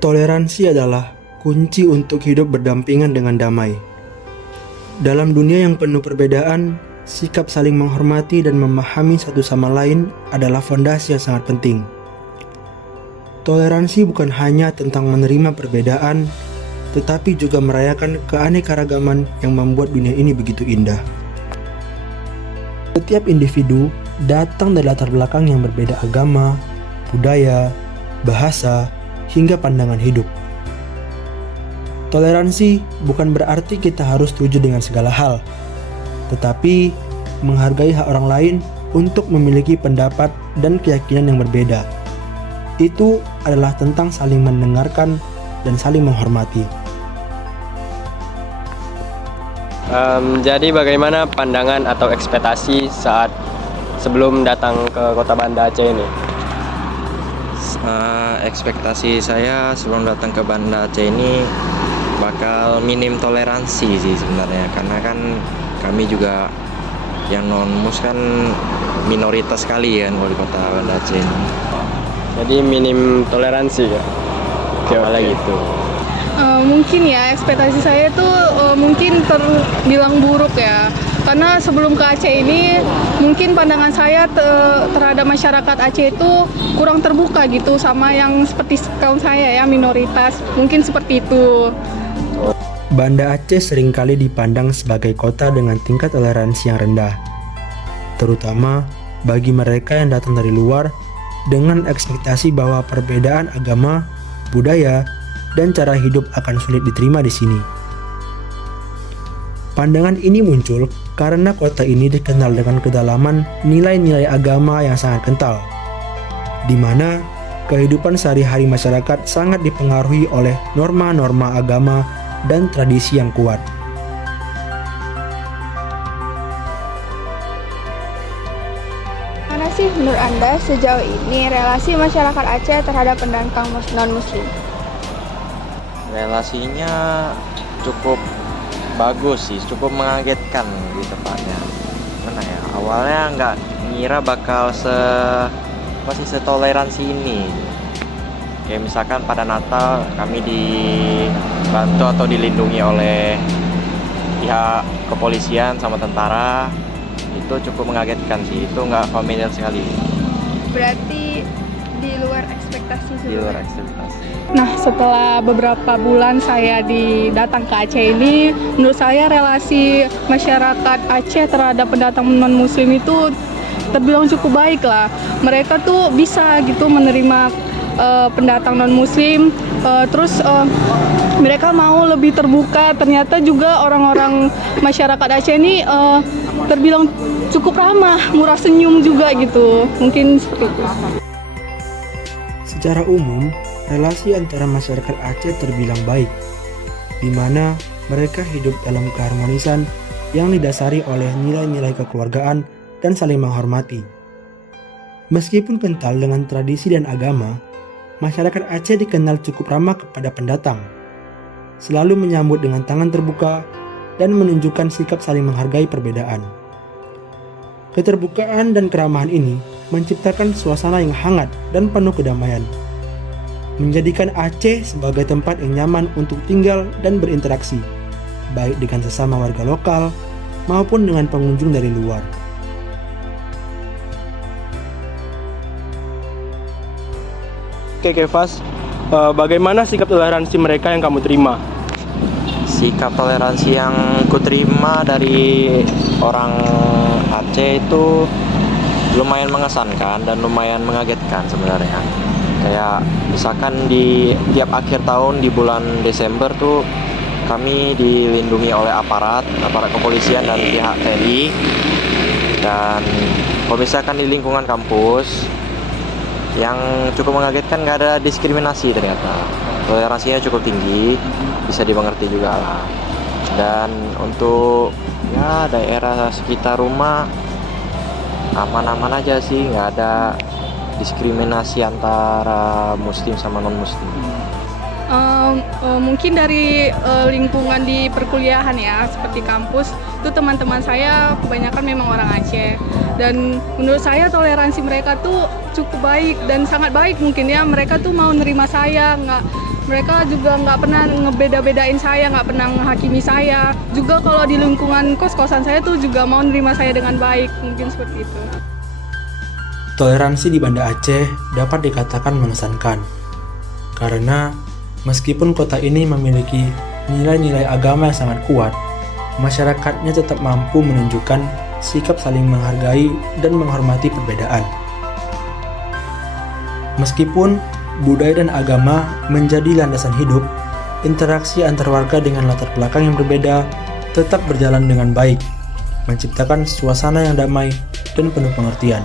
Toleransi adalah kunci untuk hidup berdampingan dengan damai. Dalam dunia yang penuh perbedaan, sikap saling menghormati dan memahami satu sama lain adalah fondasi yang sangat penting. Toleransi bukan hanya tentang menerima perbedaan, tetapi juga merayakan keanekaragaman yang membuat dunia ini begitu indah. Setiap individu datang dari latar belakang yang berbeda agama, budaya, bahasa, hingga pandangan hidup. Toleransi bukan berarti kita harus setuju dengan segala hal, tetapi menghargai hak orang lain untuk memiliki pendapat dan keyakinan yang berbeda. Itu adalah tentang saling mendengarkan dan saling menghormati. Jadi bagaimana pandangan atau ekspektasi saat sebelum datang ke kota Banda Aceh ini? Ekspektasi saya sebelum datang ke Banda Aceh ini bakal minim toleransi sih sebenarnya, karena kan kami juga yang non-mus kan minoritas sekali kan di kota Banda Aceh ini. Jadi minim toleransi ya? Gimana gitu? Mungkin ya ekspektasi saya itu mungkin terbilang buruk ya, karena sebelum ke Aceh ini mungkin pandangan saya terhadap masyarakat Aceh itu kurang terbuka gitu sama yang seperti kaum saya ya, minoritas, mungkin seperti itu. Banda Aceh seringkali dipandang sebagai kota dengan tingkat toleransi yang rendah, terutama bagi mereka yang datang dari luar dengan ekspektasi bahwa perbedaan agama, budaya, dan cara hidup akan sulit diterima di sini. Pandangan ini muncul karena kota ini dikenal dengan kedalaman nilai-nilai agama yang sangat kental, di mana kehidupan sehari-hari masyarakat sangat dipengaruhi oleh norma-norma agama dan tradisi yang kuat. Mana sih menurut Anda sejauh ini relasi masyarakat Aceh terhadap pendatang non-muslim? Relasinya cukup bagus sih, cukup mengagetkan di tempatnya. Mana ya, awalnya nggak ngira bakal setoleransi ini. Kayak misalkan pada Natal kami dibantu atau dilindungi oleh pihak kepolisian sama tentara, itu cukup mengagetkan sih, itu nggak familiar sekali. Berarti di luar ekspektasi Di luar sebenarnya. ekspektasi. Nah, setelah beberapa bulan saya datang ke Aceh ini, menurut saya relasi masyarakat Aceh terhadap pendatang non-muslim itu terbilang cukup baik lah. Mereka tuh bisa gitu menerima pendatang non-muslim, terus mereka mau lebih terbuka. Ternyata juga orang-orang masyarakat Aceh ini terbilang cukup ramah, murah senyum juga gitu. Mungkin seperti itu. Secara umum, relasi antara masyarakat Aceh terbilang baik, di mana mereka hidup dalam keharmonisan yang didasari oleh nilai-nilai kekeluargaan dan saling menghormati. Meskipun kental dengan tradisi dan agama, masyarakat Aceh dikenal cukup ramah kepada pendatang, selalu menyambut dengan tangan terbuka dan menunjukkan sikap saling menghargai perbedaan. Keterbukaan dan keramahan ini menciptakan suasana yang hangat dan penuh kedamaian, menjadikan Aceh sebagai tempat yang nyaman untuk tinggal dan berinteraksi, baik dengan sesama warga lokal maupun dengan pengunjung dari luar. Oke Kevas, bagaimana sikap toleransi mereka yang kamu terima? Sikap toleransi yang kuterima dari orang Aceh itu lumayan mengesankan dan lumayan mengagetkan sebenarnya. Kayak misalkan di tiap akhir tahun di bulan Desember tuh kami dilindungi oleh aparat kepolisian dan pihak TNI. Dan kalau misalkan di lingkungan kampus, yang cukup mengagetkan, nggak ada diskriminasi ternyata. Toleransinya cukup tinggi, bisa dimengerti juga lah. Dan untuk ya daerah sekitar rumah aman-aman aja sih, nggak ada diskriminasi antara muslim sama non muslim. Mungkin dari lingkungan di perkuliahan ya, seperti kampus, Itu teman-teman saya kebanyakan memang orang Aceh. Dan menurut saya toleransi mereka tuh cukup baik dan sangat baik mungkin ya. Mereka tuh mau nerima saya, mereka juga nggak pernah ngebeda-bedain saya, nggak pernah menghakimi saya. Juga kalau di lingkungan kos-kosan saya tuh juga mau nerima saya dengan baik, mungkin seperti itu. Toleransi di Banda Aceh dapat dikatakan mengesankan, karena meskipun kota ini memiliki nilai-nilai agama yang sangat kuat, masyarakatnya tetap mampu menunjukkan sikap saling menghargai dan menghormati perbedaan. Meskipun budaya dan agama menjadi landasan hidup, interaksi antar warga dengan latar belakang yang berbeda tetap berjalan dengan baik, menciptakan suasana yang damai dan penuh pengertian.